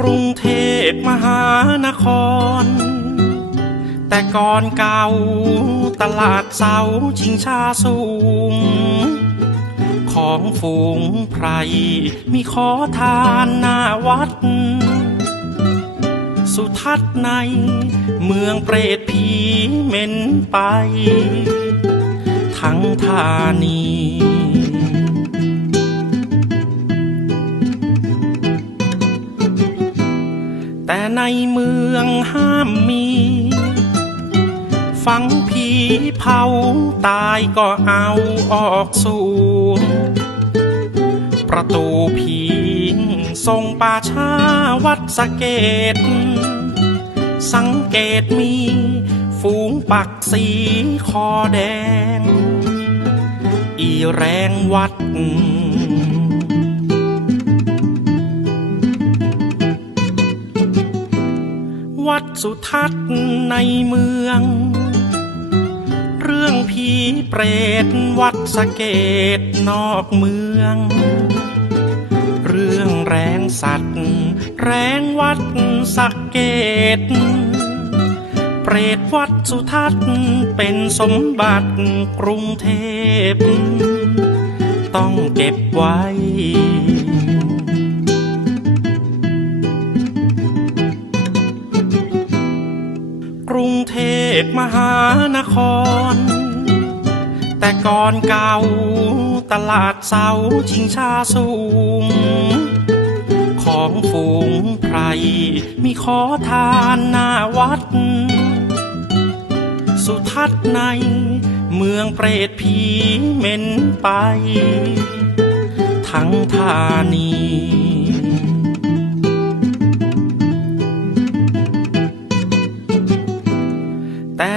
กรุงเทพมหานคร แต่ก่อนเก่าตลาดเสาชิงชาสูง ของฝูงไพรมีขอทานหน้าวัด สุทัศน์ในเมืองเปรตผีเหม็นไป ทั้งธานี ในเมืองห้ามมี ฟังผีเผาตายก็เอาออกสู่ประตูผีทรงป่าช้าวัดสะเกต สังเกตมีฝูงปักสีคอแดง อีแรงวัด วัดสุทัศน์ในเมือง เรื่องผีเปรตวัดสะเกตนอกเมือง เรื่องแรงสัตว์ แรงวัดสะเกตเปรตวัดสุทัศน์เป็นสมบัติกรุงเทพ ต้องเก็บไว้ กรุงเทพมหานคร แต่ก่อนเก่าตลาดเสาชิงชาสูง ของฝูงไพรมีขอทานหน้าวัด สุทัศน์ในเมืองเปรตผีเหม็นไป ทั้งธานี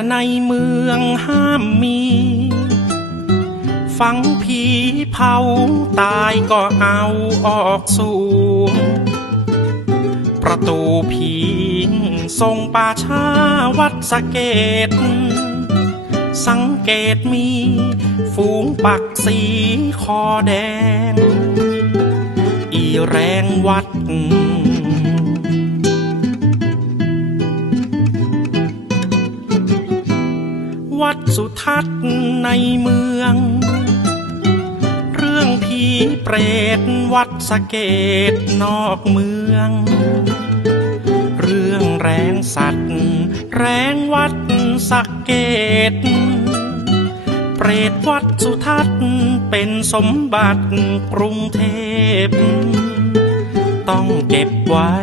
ในเมืองห้ามมี ฟังผีเผาตายก็เอาออกสู่ประตูผีทรงป่าช้าวัดสะเกต สังเกตมีฝูงปักสีคอแดง อีแรงวัด วัดสุทัศน์ในเมือง เรื่องผีเปรตวัดสะเกตนอกเมือง เรื่องแรงสัตว์ แรงวัดสะเกตเปรตวัดสุทัศน์เป็นสมบัติกรุงเทพ ต้องเก็บไว้